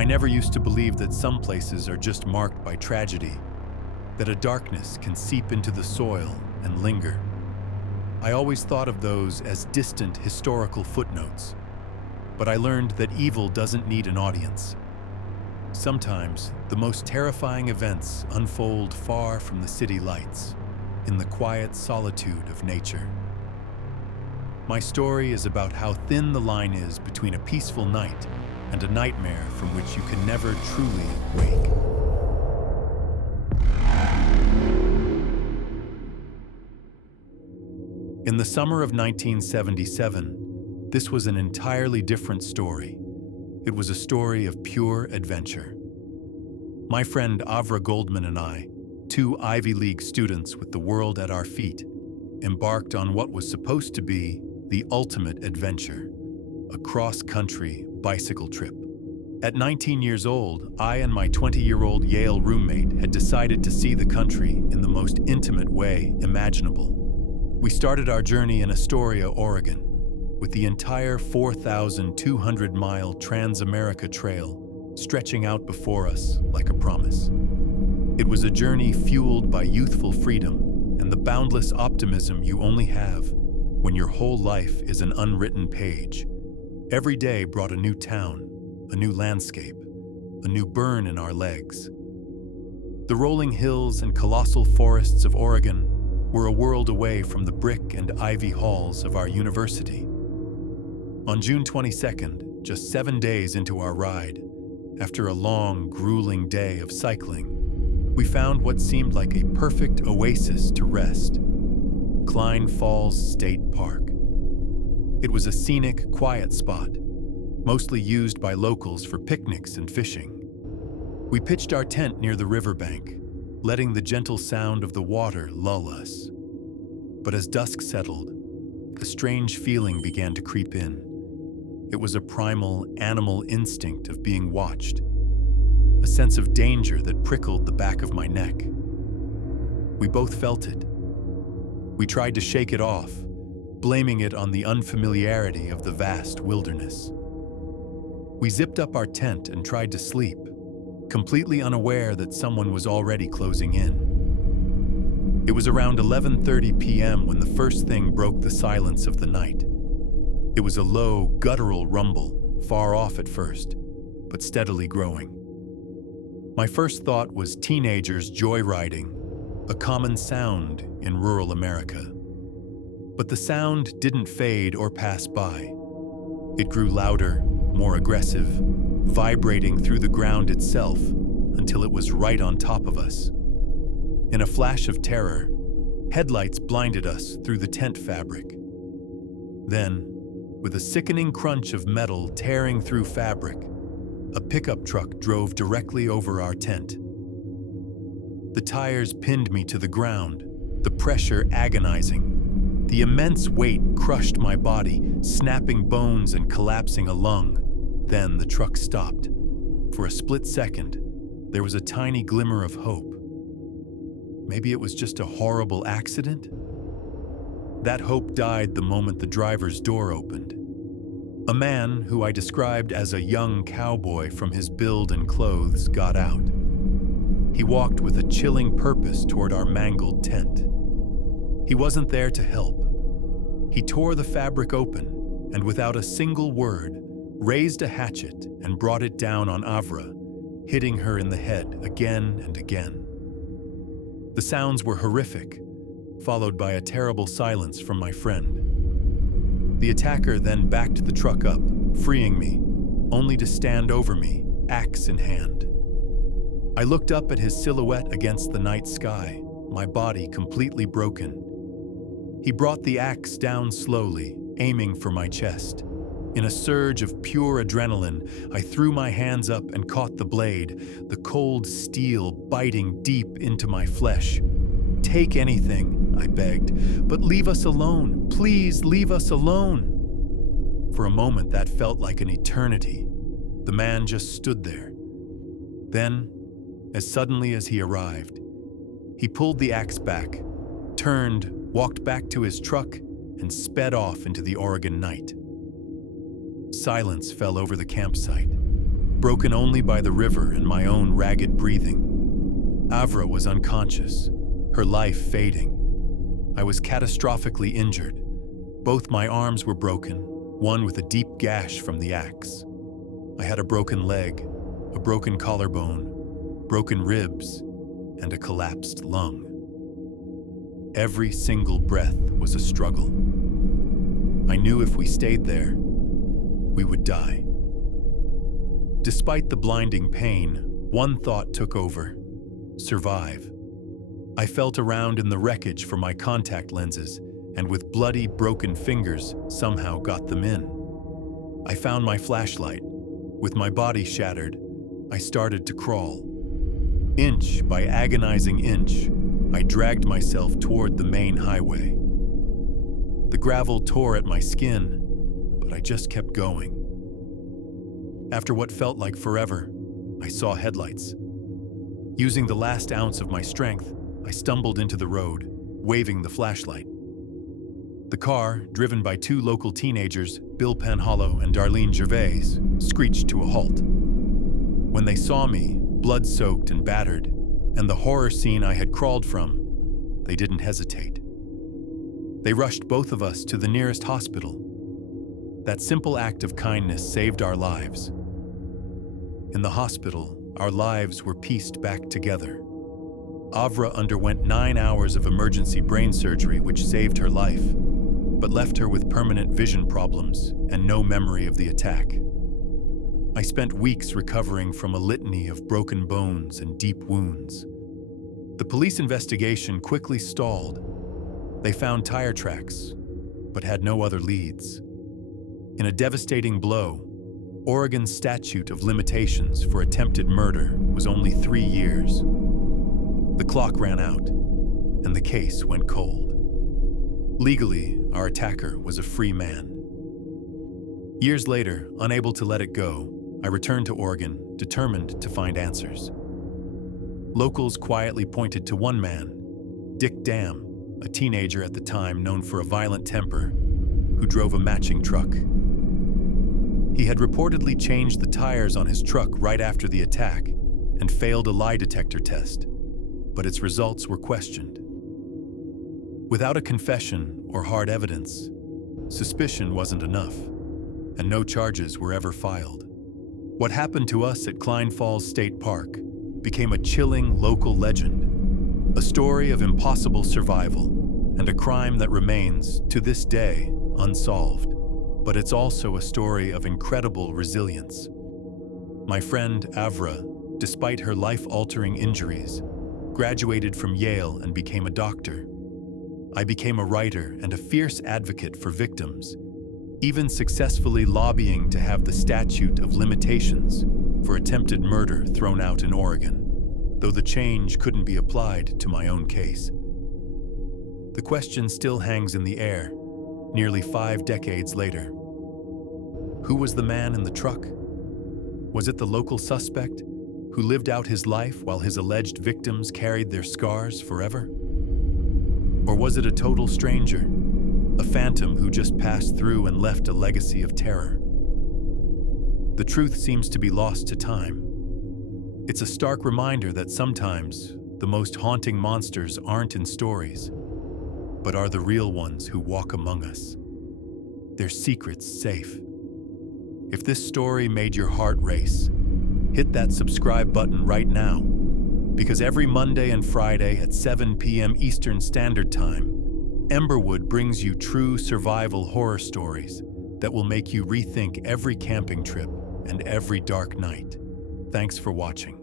I never used to believe that some places are just marked by tragedy, that a darkness can seep into the soil and linger. I always thought of those as distant historical footnotes, but I learned that evil doesn't need an audience. Sometimes, the most terrifying events unfold far from the city lights, in the quiet solitude of nature. My story is about how thin the line is between a peaceful night and a nightmare from which you can never truly wake. In the summer of 1977, this was an entirely different story. It was a story of pure adventure. My friend Avra Goldman and I, two Ivy League students with the world at our feet, embarked on what was supposed to be the ultimate adventure, a cross-country bicycle trip. At 19 years old, I and my 20-year-old Yale roommate had decided to see the country in the most intimate way imaginable. We started our journey in Astoria, Oregon, with the entire 4,200-mile Trans-America Trail stretching out before us like a promise. It was a journey fueled by youthful freedom and the boundless optimism you only have when your whole life is an unwritten page. Every day brought a new town, a new landscape, a new burn in our legs. The rolling hills and colossal forests of Oregon were a world away from the brick and ivy halls of our university. On June 22nd, just 7 days into our ride, after a long, grueling day of cycling, we found what seemed like a perfect oasis to rest: Klein Falls State Park. It was a scenic, quiet spot, mostly used by locals for picnics and fishing. We pitched our tent near the riverbank, letting the gentle sound of the water lull us. But as dusk settled, a strange feeling began to creep in. It was a primal, animal instinct of being watched, a sense of danger that prickled the back of my neck. We both felt it. We tried to shake it off, blaming it on the unfamiliarity of the vast wilderness. We zipped up our tent and tried to sleep, completely unaware that someone was already closing in. It was around 11:30 p.m. when the first thing broke the silence of the night. It was a low, guttural rumble, far off at first, but steadily growing. My first thought was teenagers joyriding, a common sound in rural America. But the sound didn't fade or pass by. It grew louder, more aggressive, vibrating through the ground itself until it was right on top of us. In a flash of terror, headlights blinded us through the tent fabric. Then, with a sickening crunch of metal tearing through fabric, a pickup truck drove directly over our tent. The tires pinned me to the ground, the pressure agonizing. The immense weight crushed my body, snapping bones and collapsing a lung. Then the truck stopped. For a split second, there was a tiny glimmer of hope. Maybe it was just a horrible accident? That hope died the moment the driver's door opened. A man, who I described as a young cowboy from his build and clothes, got out. He walked with a chilling purpose toward our mangled tent. He wasn't there to help. He tore the fabric open and, without a single word, raised a hatchet and brought it down on Avra, hitting her in the head again and again. The sounds were horrific, followed by a terrible silence from my friend. The attacker then backed the truck up, freeing me, only to stand over me, axe in hand. I looked up at his silhouette against the night sky, my body completely broken. He brought the axe down slowly, aiming for my chest. In a surge of pure adrenaline, I threw my hands up and caught the blade, the cold steel biting deep into my flesh. "Take anything," I begged, "but leave us alone. Please leave us alone." For a moment, that felt like an eternity. The man just stood there. Then, as suddenly as he arrived, he pulled the axe back, turned, walked back to his truck, and sped off into the Oregon night. Silence fell over the campsite. broken only by the river and my own ragged breathing. Avra was unconscious, her life fading. I was catastrophically injured. Both my arms were broken, one with a deep gash from the axe. I had a broken leg, a broken collarbone, broken ribs, and a collapsed lung. Every single breath was a struggle. I knew if we stayed there, we would die. Despite the blinding pain, one thought took over: survive. I felt around in the wreckage for my contact lenses, and with bloody, broken fingers, somehow got them in. I found my flashlight. With my body shattered, I started to crawl. Inch by agonizing inch, I dragged myself toward the main highway. The gravel tore at my skin, but I just kept going. After what felt like forever, I saw headlights. Using the last ounce of my strength, I stumbled into the road, waving the flashlight. The car, driven by two local teenagers, Bill Penhollow and Darlene Gervais, screeched to a halt. When they saw me, blood-soaked and battered, and the horror scene I had crawled from, they didn't hesitate. They rushed both of us to the nearest hospital. That simple act of kindness saved our lives. In the hospital, our lives were pieced back together. Avra underwent 9 hours of emergency brain surgery, which saved her life, but left her with permanent vision problems and no memory of the attack. I spent weeks recovering from a litany of broken bones and deep wounds. The police investigation quickly stalled. They found tire tracks, but had no other leads. In a devastating blow, Oregon's statute of limitations for attempted murder was only 3 years. The clock ran out, and the case went cold. Legally, our attacker was a free man. Years later, unable to let it go, I returned to Oregon, determined to find answers. Locals quietly pointed to one man, Dick Dam, a teenager at the time known for a violent temper, who drove a matching truck. He had reportedly changed the tires on his truck right after the attack and failed a lie detector test, but its results were questioned. Without a confession or hard evidence, suspicion wasn't enough, and no charges were ever filed. What happened to us at Klein Falls State Park became a chilling local legend, a story of impossible survival and a crime that remains, to this day, unsolved. But it's also a story of incredible resilience. My friend Avra, despite her life-altering injuries, graduated from Yale and became a doctor. I became a writer and a fierce advocate for victims, even successfully lobbying to have the statute of limitations for attempted murder thrown out in Oregon, though the change couldn't be applied to my own case. The question still hangs in the air, nearly 5 decades later. Who was the man in the truck? Was it the local suspect who lived out his life while his alleged victims carried their scars forever? Or was it a total stranger, a phantom who just passed through and left a legacy of terror? The truth seems to be lost to time. It's a stark reminder that sometimes the most haunting monsters aren't in stories, but are the real ones who walk among us. Their secrets safe. If this story made your heart race, hit that subscribe button right now, because every Monday and Friday at 7 p.m. Eastern Standard Time, Emberwood brings you true survival horror stories that will make you rethink every camping trip and every dark night. Thanks for watching.